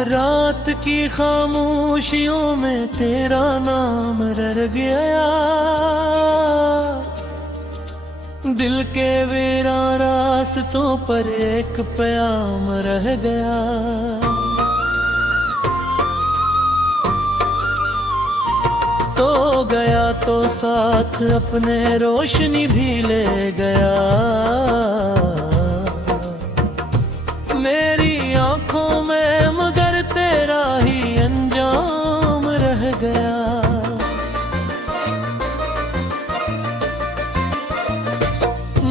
रात की खामोशियों में तेरा नाम रह गया, दिल के वीरान रास्तों पर एक प्याम रह गया। तो गया तो साथ अपने रोशनी भी ले गया, मेरी आंखों में मगर तेरा ही अंजाम रह गया।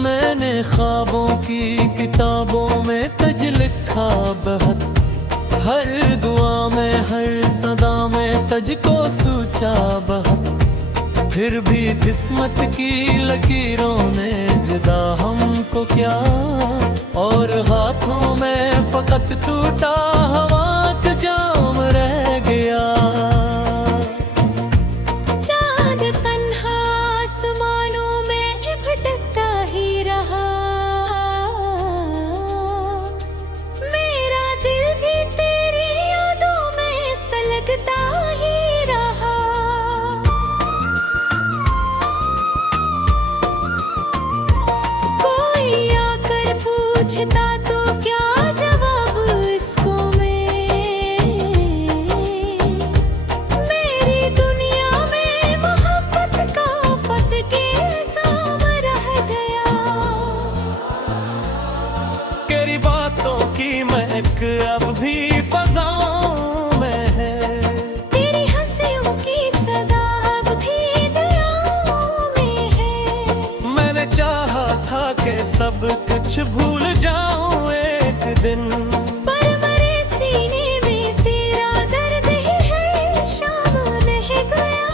मैंने ख्वाबों की किताबों में तज लिखा बहुत, हर दुआ में हर सदा में तज को सोचा बहुत, फिर भी किस्मत की लकीरों ने जुदा हमको किया, और हाथों में फकत टूटा हवा का जाम रह गया। चांद तन्हा आसमानों में भटकता ही रहा, मेरा दिल भी तेरी यादों में सलगता ही रहा। कोई आकर पूछता तो क्या जवाब इसको मैं, मेरी दुनिया में मोहब्बत का फत के साम रह गया। तेरी बातों की महक अब भी फज़ाओं में है, तेरी हंसियों की सदा अब भी दुआओं में है। मैंने चाहा था कि सब कुछ भूल जाऊं एक दिन, पर मरे सीने में तेरा दर्द ही है शाम रह गया।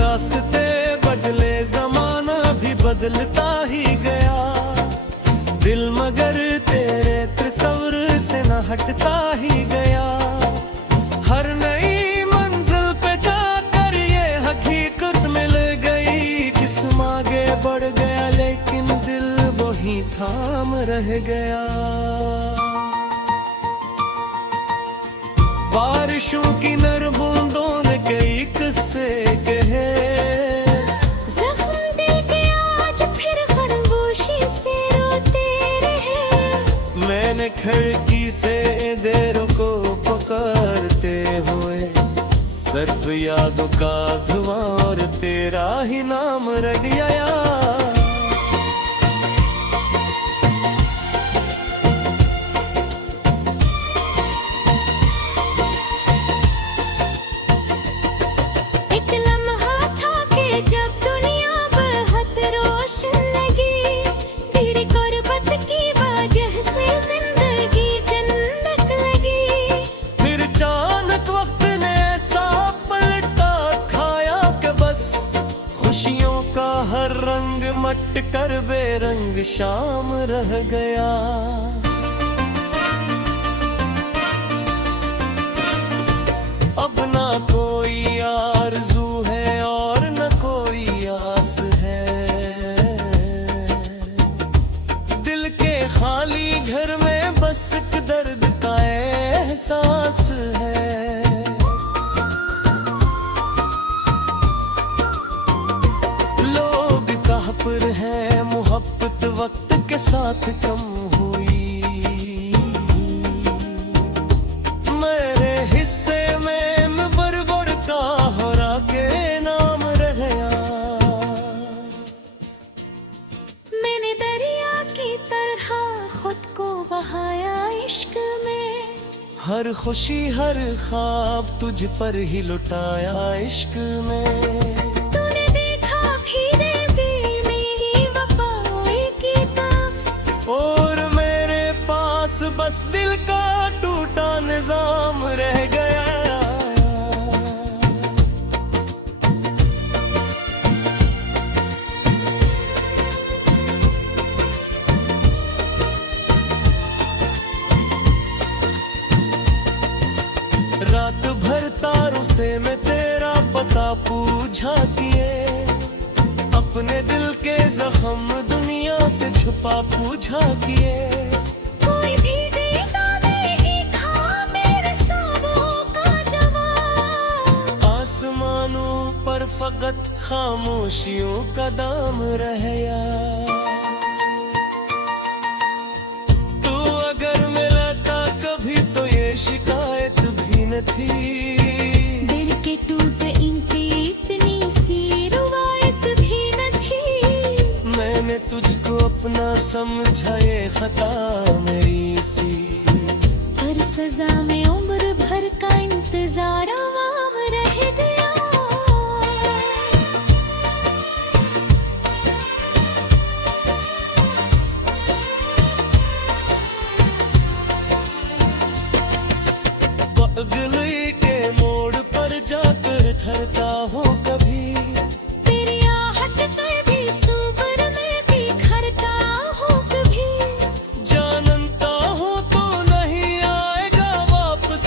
रास्ते बदले जमाना भी बदलता ही गया, दिल मगर तेरे तस्वर से न हटता ही गया। हर नई मंजिल पे जाकर ये हकीकत मिल गई, जिस्म आगे बढ़ गया लेकिन दिल वही थाम रह गया। बारिशों की नर बूंदों ने कई किस्से कहे, जख्म दिल के आज फिर खामोशी से रोते रहे। मैंने खिड़की से देर को पकड़ते हुए सिर्फ यादों का धुआं और तेरा ही नाम रह गया। एक लम्हा था कि जब दुनिया बहुत रोशन लगी, तेरी कुर्बत की वजह से जिंदगी जन्नत लगी। फिर अचानक वक्त ने ऐसा पलटा खाया कि बस खुशियों का हर रंग मट कर बेरंग शाम रह गया। अब ना कोई आरज़ू है और न कोई आस है, दिल के खाली घर में बस एक दर्द का एहसास है। लोग कहाँ पर हैं, मोहब्बत वक्त के साथ कम हुई, मेरे हिस्से में बरबड़ का होरा के नाम रह गया। मैंने दरिया की तरह खुद को बहाया इश्क में, हर खुशी हर ख्वाब तुझ पर ही लुटाया इश्क में। तूने देखा भी दिल में ही वफाएं की ताफ, और मेरे पास बस दिल का टूटा निजाम रह गया। रात भर तारों से मैं तेरा पता पूछा किए, अपने दिल के जख्म दुनिया से छुपा पूछा किए। कोई भी सीता ने ही खा मेरे सवालों का जवाब। आसमानों पर फकत खामोशियों का दाम रह गया। तू अगर मिलता कभी तो ये शिकायत भी न थी। दिल के टूट इनकी इतनी सी रुवायत भी न थी। मैंने तुझको अपना समझा ये खता मेरी सी। हर सजा में उम्र भर का इंतजार आवाम रह गया। पगली के मोड़ पर जाकर ठहरता हूँ कभी। तेरी आहट पे भी सुबर में बिखरता हूँ कभी। जानता हूँ तो नहीं आएगा वापस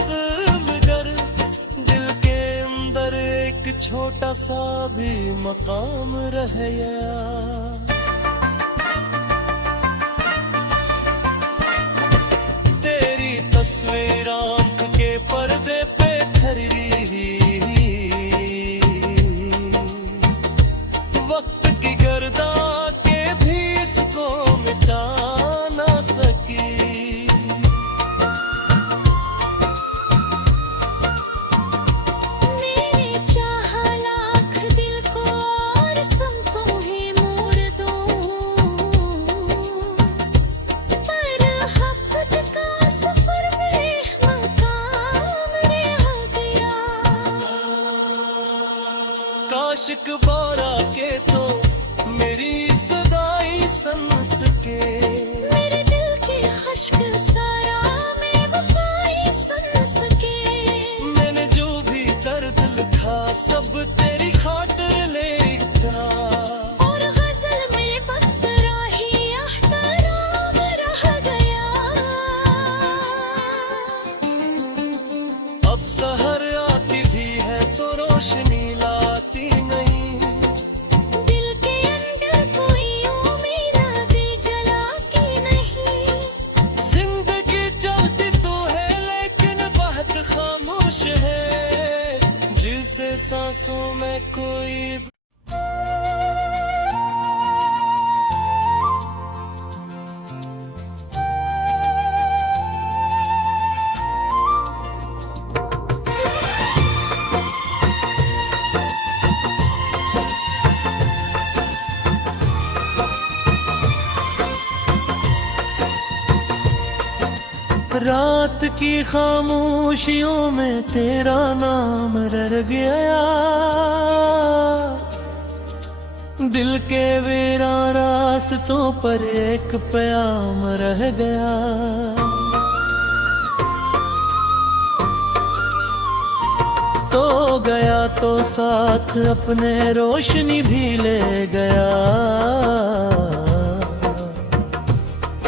मगर दिल के अंदर एक छोटा सा भी मकाम रह गया। तेरी तस्वीर आंख के पर्दे पे ठहरी, वक्त की गर्दा के भी इसको मिटा ना सकी। मैंने चाहा लाख दिल को और संपूर्ण मोड़ दूं, पर हफ्ते का सफर में मकाम रह गया। काशिक बारा के तो मेरी सदाई सन सके। मेरे दिल की खश्क सारा में वफाई सुन सके। मैंने जो भी दर्द लिखा सब तेरी खातिर लिखा। और गजल में बस तेरा ही एहतराम रह गया। अब सहर आती भी है तो रोशनी लाती नहीं। दिल के अंदर कोई उम्मीद जलाती नहीं। जिंदगी चलती तो है लेकिन बहुत खामोश है। जिसे सांसों में कोई रात की खामोशियों में तेरा नाम रह गया। दिल के वेरा रास्तों पर एक प्याम रह गया। तो गया तो साथ अपने रोशनी भी ले गया।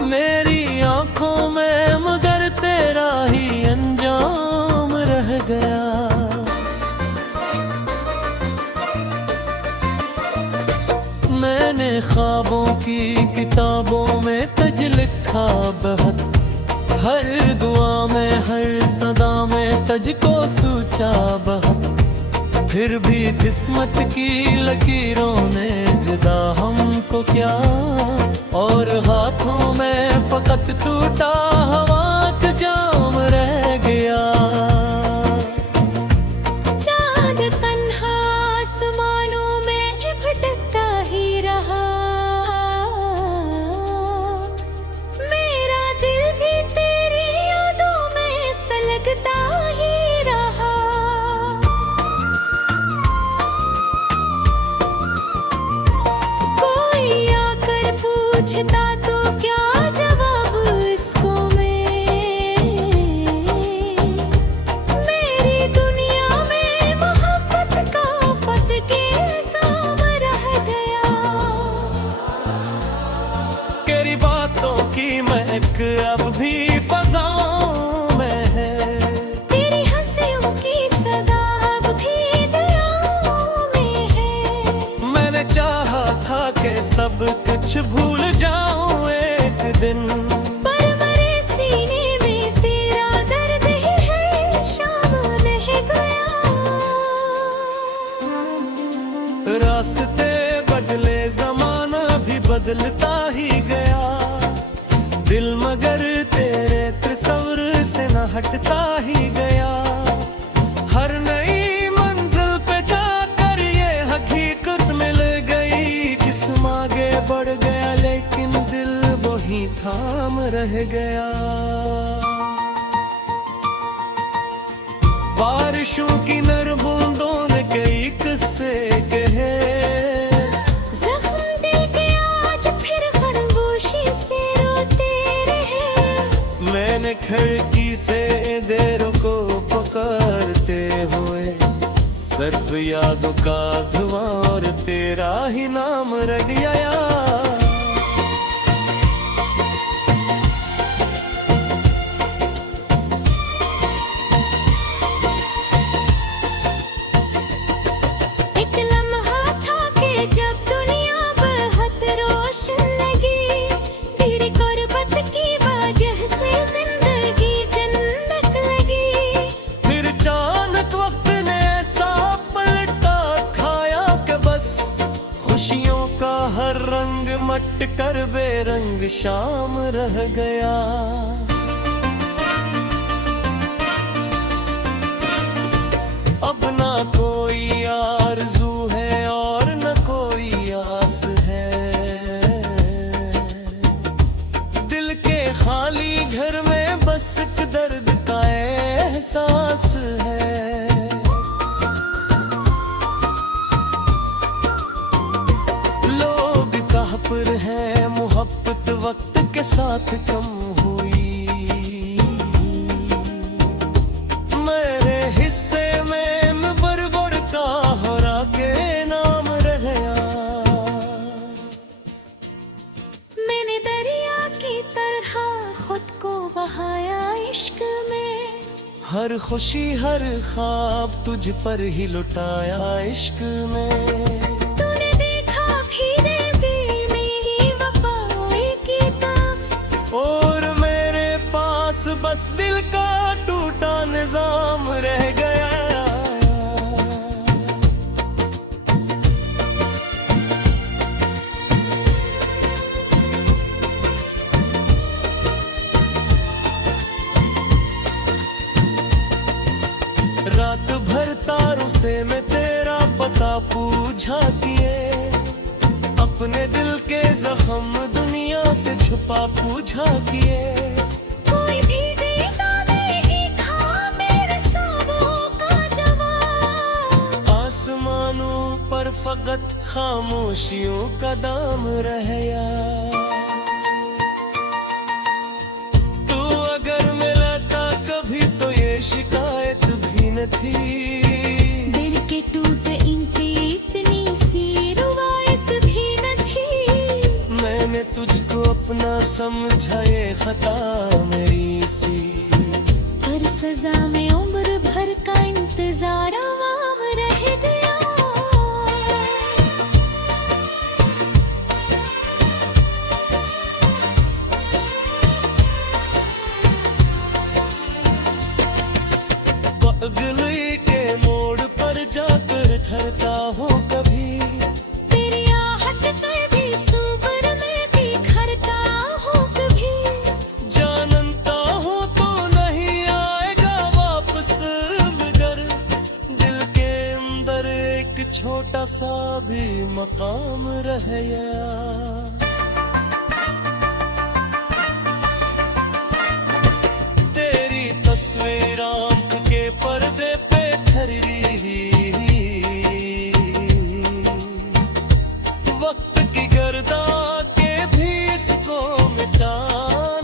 मेरी आंखों में मगर तेरा ही अंजाम रह गया। मैंने ख्वाबों की किताबों में तज लिखा बहुत। हर दुआ में हर सदा में तज को सूचा बहुत। फिर भी किस्मत की लकीरों ने जुदा हमको क्या। और हाथों में फकत टूटा हवा का जाम रह गया। चांद तन्हा आसमानों में भटकता ही रहा। मेरा दिल भी तेरी यादों में सलगता ही रहा। कोई आकर पूछता तो क्या जवाब इसको मैं। मेरी दुनिया में मोहब्बत का फत के साम रह गया। तेरी बातों की महक अब भी फजाओं में है। तेरी हंसियों की सदा अब भी दुआओं में है। मैंने चाहा था कि सब कुछ भूल जाऊं एक दिन। पर मेरे सीने में रास्ते बदले जमाना भी बदलता ही गया, दिल मगर तेरे तस्वर से न हटता ही गया। हर नई मंजिल पे जाकर ये हकीकत मिल गई, जिस्म आगे बढ़ गया लेकिन दिल वही थाम रह गया। बारिशों की नर बूंदों ने कई किस्से कहे, जख्म दिल के आज फिर खामोशी से रोते रहे। मैंने खिड़की से देर को पकड़ते हुए सिर्फ यादों का धुआं और तेरा ही नाम रह गया। एक लम्हा था कि जब दुनिया बहुत रोशन लगी, तेरी गुर्बत की वजह से जिंदगी जन्नत लगी। फिर अचानक वक्त ने ऐसा पलटा खाया कि बस खुशियों का हर रंग मट कर बेरंग शाम रह गया। अब ना कोई आरज़ू है और न कोई आस है, दिल के खाली घर में बस एक दर्द का एहसास है। लोग कहाँ पर हैं, मोहब्बत वक्त के साथ कम हुई, मेरे हिस्से में बरबड़ का हरा के नाम रह गया। मैंने दरिया की तरह खुद को बहाया इश्क में, हर खुशी हर ख्वाब तुझ पर ही लुटाया इश्क में। तूने देखा भी दे मेरी वफाएं की ताफ, और मेरे पास बस दिल का टूटा निजाम रह गया। रात भर तारों से मैं तेरा पता पूछा किए, अपने दिल के जख्म दुनिया से छुपा पूछा किए। कोई भी देता नहीं था मेरे सवालों का जवाब, आसमानों पर फकत खामोशियों का दाम रह गया। तू अगर मिलता कभी तो ये शिकायत भी न थी, दिल के टूट इनकी इतनी सी रुवायत भी न थी। मैंने तुझको अपना समझा ये खता मेरी सी, हर सजा में उम्र भर का इंतजार आवाम रह गया। पगली के मोड़ पर जाकर ठहरता हूँ कभी, तेरी आहट पर भी सुबर में बिखरता हूँ कभी। जानता हूँ तो नहीं आएगा वापस मगर दिल के अंदर एक छोटा सा भी मकाम रह गया। तेरी तस्वीर आंख के पर्दे पे ठहरी, वक्त की गर्दा के भी इसको मिटा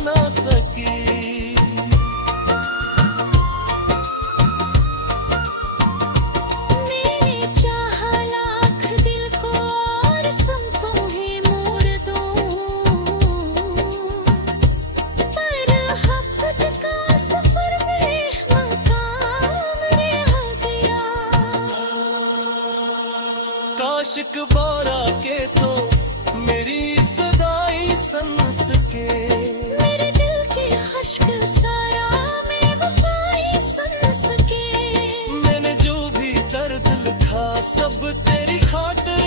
ना सकी। मैंने चाहा लाख दिल को और संतों मोड़ दूं, पर हफ्ते का सफर में मकाम रह गया। काशिक बोरा के तो मेरी सदाई सन सके, मेरे दिल के खश्क सारा में वफाई सुन सके। मैंने जो भी दर्द लिखा सब तेरी खातिर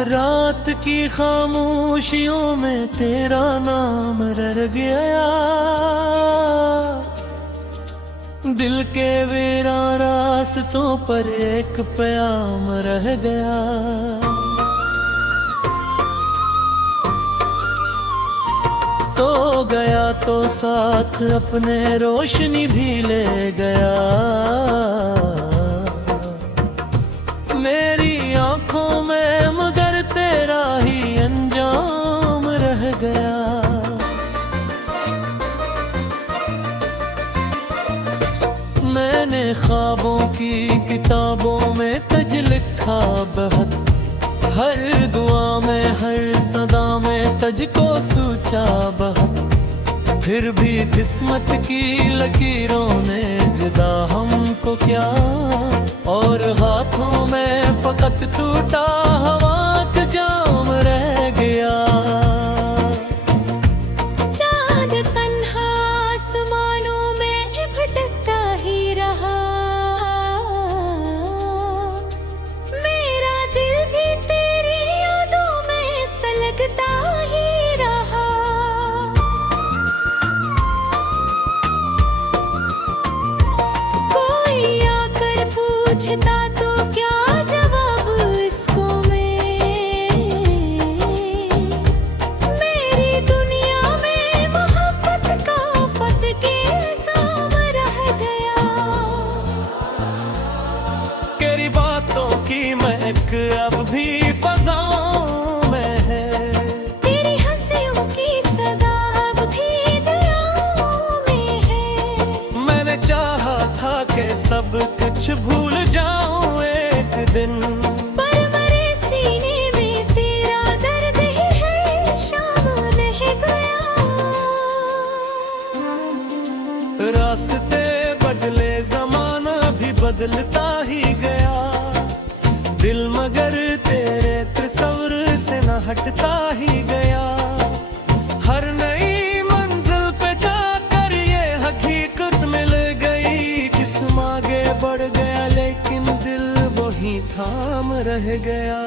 रात की खामोशियों में तेरा नाम रह गया, दिल के वीरा रास्तों पर एक प्याम रह गया। तो गया तो साथ अपने रोशनी भी ले गया, मेरी आंखों में मगर तेरा ही अंजाम रह गया। मैंने ख्वाबों की किताबों में तज लिखा बहुत, हर दुआ में हर सदा में तज को सूचा बहुत, फिर भी किस्मत की लकीरों ने जुदा हमको किया, और हाथों में फकत टूटा हवा का जाम रह गया। चांद तन्हा आसमानों में भटकता ही रहा, मेरा दिल भी तेरी यादों में सलगता ही रहा। कोई आकर पूछता तो क्या जवाब इसको मैं, मेरी दुनिया में मोहब्बत का फत के साम रह गया। तेरी बातों की महक अब भी फज़ाओं में है, तेरी हंसियों की सदा अब भी दुआओं में है। मैंने चाहा था कि सब कुछ भूल जाऊं एक दिन, पर मरे सीने में तेरा दर्द ही है शाम रह गया। रास्ते बदले जमाना भी बदलता ही गया, दिल मगर तेरे तस्वर से न हटता ही गया। हर नई मंजिल पे जाकर ये हकीकत मिल गई, जिस्म आगे बढ़ गया लेकिन दिल वही थाम रह गया।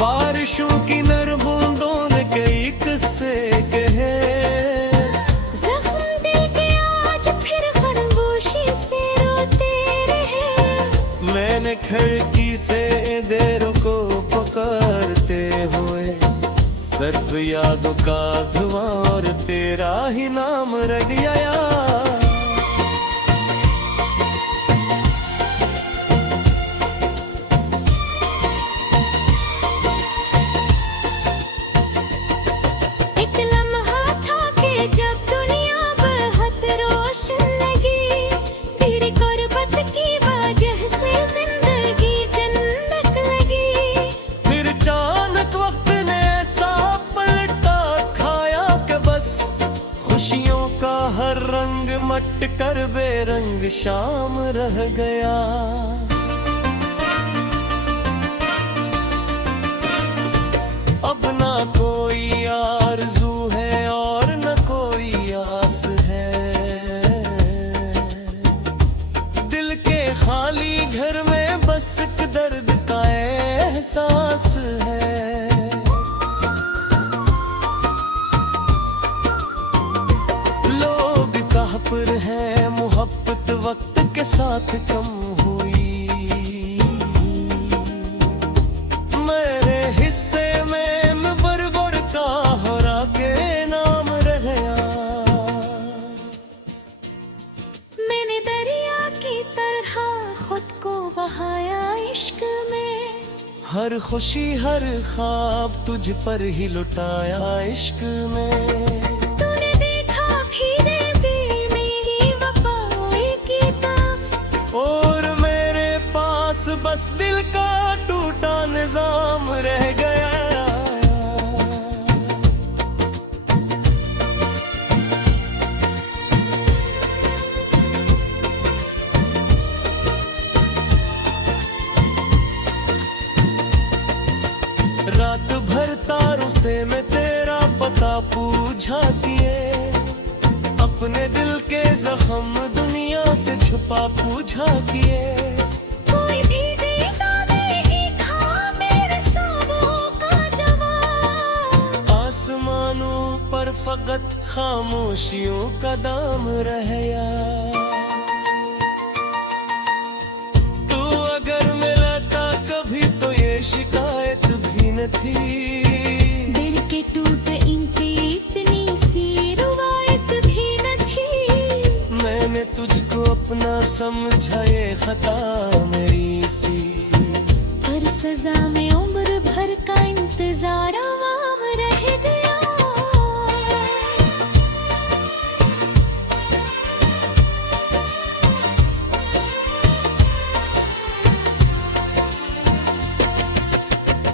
बारिशों की नर बूंदों ने कई किस्से कहे, जख्म दिल के आज फिर खामोशी से रोते रहे। मैंने खिड़की से देर को पकड़ते हुए सिर्फ यादों का धुआं और तेरा ही नाम रह गया। एक लम्हा था कि जब दुनिया बहुत रोशन लगी, तेरी गुर्बत की वजह से जिंदगी जन्नत लगी। फिर अचानक वक्त ने ऐसा पलटा खाया कि बस खुशियों का हर रंग मट कर बेरंग शाम रह गया। अब ना कोई आरज़ू है और न कोई आस है, दिल के खाली घर में बस एक दर्द का एहसास है। लोग कहाँ पर हैं, मोहब्बत वक्त के साथ कम हुई, मेरे हिस्से में बरबड़ का हरा के नाम रह गया। मैंने दरिया की तरह खुद को बहाया इश्क में, हर खुशी हर ख्वाब तुझ पर ही लुटाया इश्क में। तूने देखा भी दे मेरी वफाई की ताफ, और मेरे पास बस दिल का टूटा निजाम रह गया। रात भर तारों से मैं तेरा पता पूछा किए, अपने दिल के जख्म दुनिया से छुपा पूछा किए। कोई भी दे फकत खामोशियों का दाम रह यार। तू अगर मिलता कभी तो ये शिकायत भी न थी। दिल के टूट इनकी इतनी सी रुवायत भी न थी। मैंने तुझको अपना समझा ये खता मेरी सी। पर सजा में उम्र भर का इंतजार आवाम रह गया।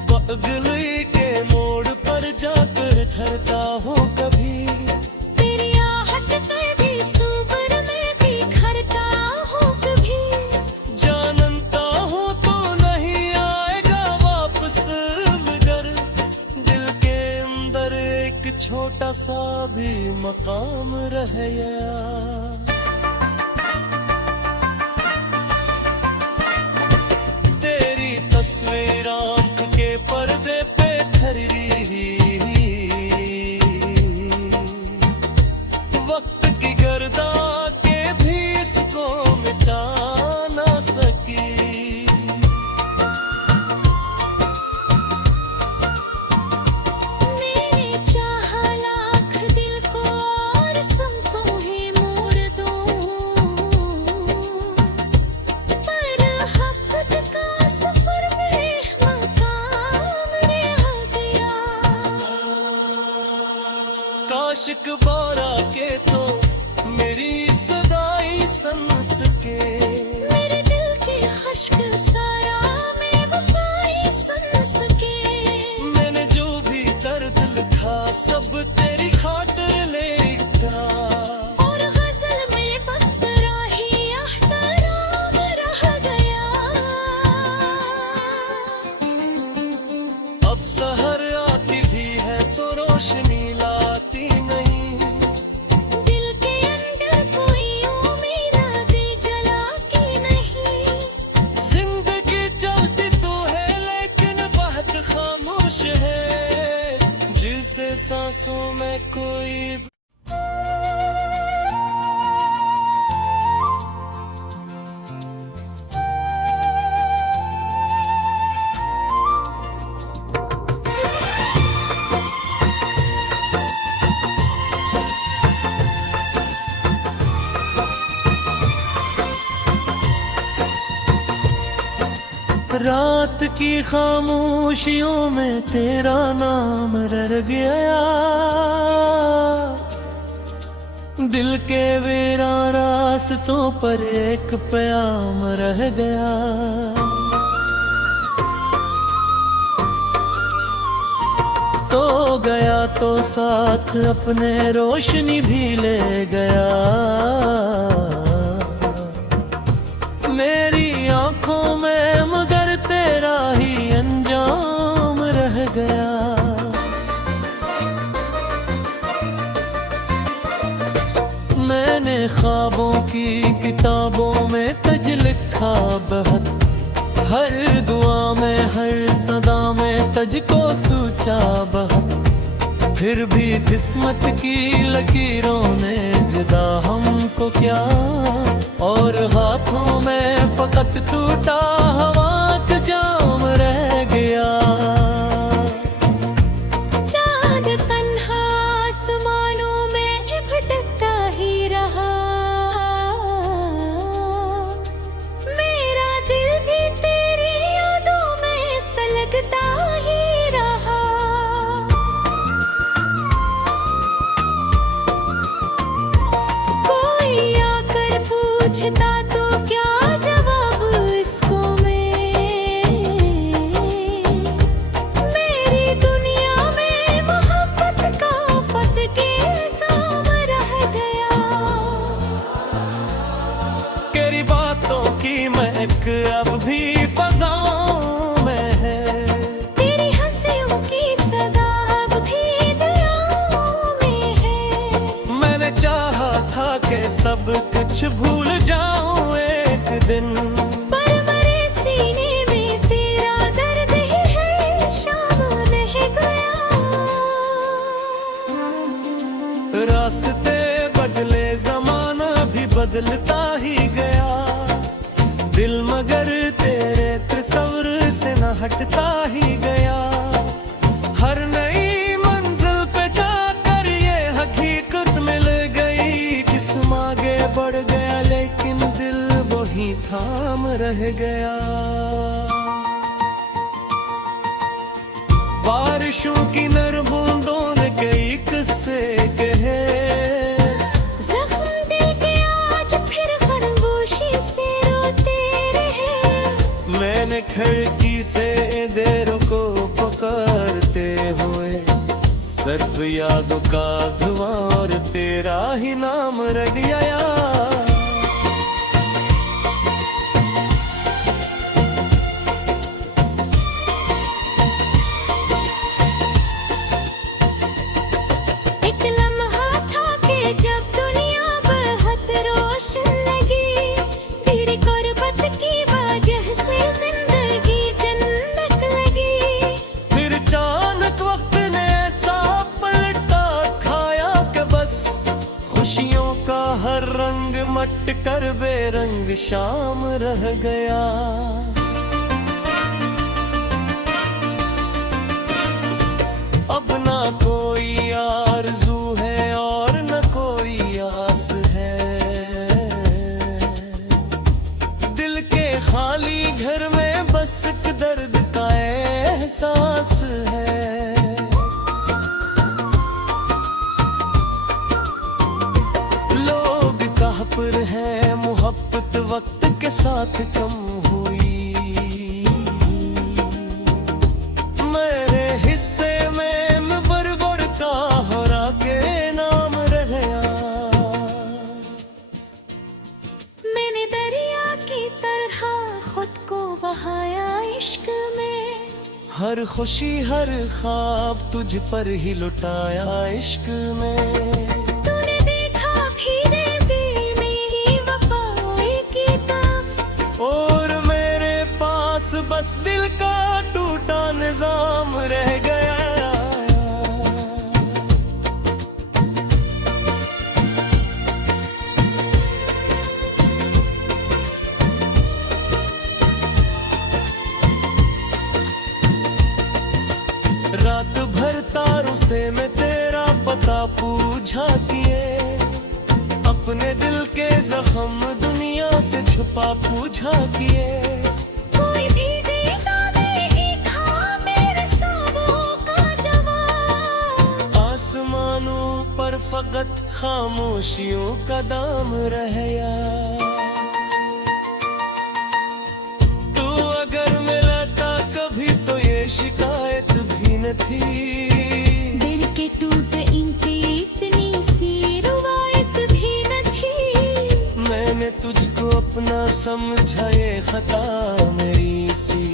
पगली के मोड़ पर जाकर ठहरता हूँ कभी। तेरी आहट पर भी सुबर में बिखरता हूँ कभी। जानता हूँ तो नहीं आएगा वापस मगर दिल के अंदर एक छोटा सा भी मकाम रह गया। तेरी तस्वीर आंख के पर्दे पे ठहरी, वक्त की गर्दा के भी इसको मिटा ना सकी। मैंने चाहा लाख दिल को और संगों ही मोड़ दूं, पर हक़ का सफर में मकाम रह गया। काशिक बारा के तो मेरी सदाई सन सके। मेरे दिल की खश्क सारा में वफाई सुन सके। मैंने जो भी दर्द लिखा सब तेरी खातिर लिखा। और गज़ल में बस तेरा ही एहतराम रह गया। अब सहर आती भी है तो रोशनी लाती नहीं। दिल के अंदर कोई उम्मीद जलाती नहीं। जिंदगी चलती तो है लेकिन बहुत खामोश है। जिसे सांसों में कोई रात की खामोशियों में तेरा नाम रह गया। दिल के वेरा रास्तों पर एक प्याम रह गया। तो गया तो साथ अपने रोशनी भी ले गया। मेरी आंखों में मगर तेरा ही अंजाम रह गया। मैंने ख्वाबों की किताबों में तज लिखा बहुत। हर दुआ में हर सदा में तज को सूचा बहुत। फिर भी किस्मत की लकीरों ने जुदा हमको क्या। और हाथों में फकत टूटा हवा का जाम रह गया। चाँद तन्हा आसमानों में भटकता ही रहा। मेरा दिल भी तेरी यादों में सलगता ही रहा। कोई आकर पूछता तो क्या जवाब इसको मैं। मेरी दुनिया में मोहब्बत का फत के साम रह गया। तेरी बातों की महक अब भी फजाओं में है। तेरी हंसियों की सदा अब भी दुआओं में है। मैंने चाहा था कि सब कुछ भूल जाऊं एक दिन। पर मरे सीने में तेरा दर्द ही है शाम रह गया। रास्ते बदले जमाना भी बदलता ही गया, दिल मगर तेरे तस्वर से न हटता ही गया। हर नई मंजिल पे जाकर ये हकीकत मिल गई, जिस्म आगे बढ़ गया लेकिन दिल वही थाम रह गया। बारिशों की नर बूंदों ने कई किस्से कहे, जख्म दिल के आज फिर खामोशी से रोते रहे। मैंने खिड़की से देर को पकड़ते हुए सिर्फ यादों का धुआं और तेरा ही नाम रह गया। एक लम्हा था कि जब दुनिया बहुत रोशन लगी, तेरी गुर्बत की वजह से जिंदगी जन्नत लगी। फिर अचानक वक्त ने ऐसा पलटा खाया कि बस खुशियों का हर रंग मट कर बेरंग शाम रह गया। अब ना कोई आरज़ू है और न कोई आस है, दिल के खाली घर में बस एक दर्द का एहसास है। लोग कहाँ पर हैं, मोहब्बत वक्त के साथ कम हुई, मेरे हिस्से में बरबड़ का हरा के नाम रह गया। मैंने दरिया की तरह खुद को बहाया इश्क में, हर खुशी हर ख्वाब तुझ पर ही लुटाया इश्क में। तूने देखा भी दिल में ही वफाएं की तफ, और मेरे पास बस दिल का टूटा निजाम रह गया। रात भर तारों से मैं तेरा पता पूछा किए, अपने दिल के जख्म दुनिया से छुपा पूछा किए। कोई भी देता नहीं था मेरे सवालों का जवाब, आसमानों पर फकत खामोशियों का दाम रह गया। तू अगर मिलता कभी तो ये शिकायत भी न थी, दिल के टूट इनकी इतनी सी रुवायत भी न थी। मैंने तुझको अपना समझा ये खता मेरी सी,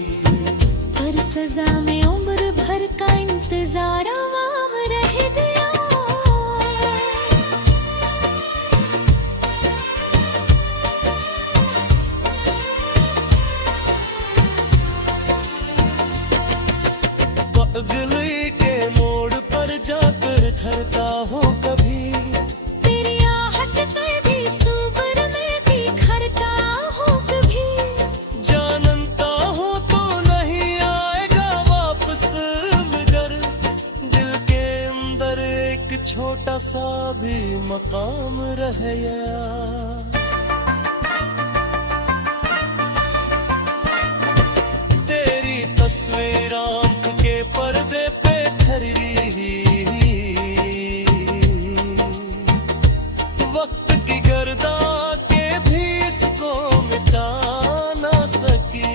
पर सजा में उम्र भर का इंतजार आवाम रह गया। पगली के मोड़ पर जाकर ठहरता हूँ कभी, तेरी आहट पर भी सुबर में बिखरता हूँ कभी। जानता हूँ तो नहीं आएगा वापस, मगर दिल के अंदर एक छोटा सा भी मकाम रह गया। तेरी तस्वीर आंख के पर्दे पे ठहरी, वक्त की गर्दा के भी इसको मिटा ना सकी।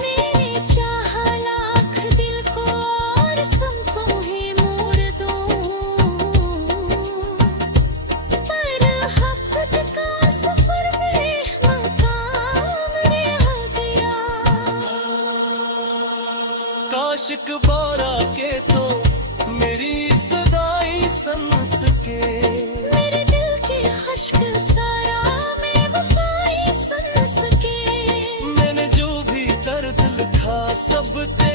मैंने चाहा लाख दिल को और सबको ही मोड़ दूं, पर हक़ का सफर बेमकाम रह गया। काशिक बारा के तो मेरी सदाई सन सके, मेरे दिल के खश्क सारा में वफाई सुन सके। मैंने जो भी दर्द लिखा सब तेरे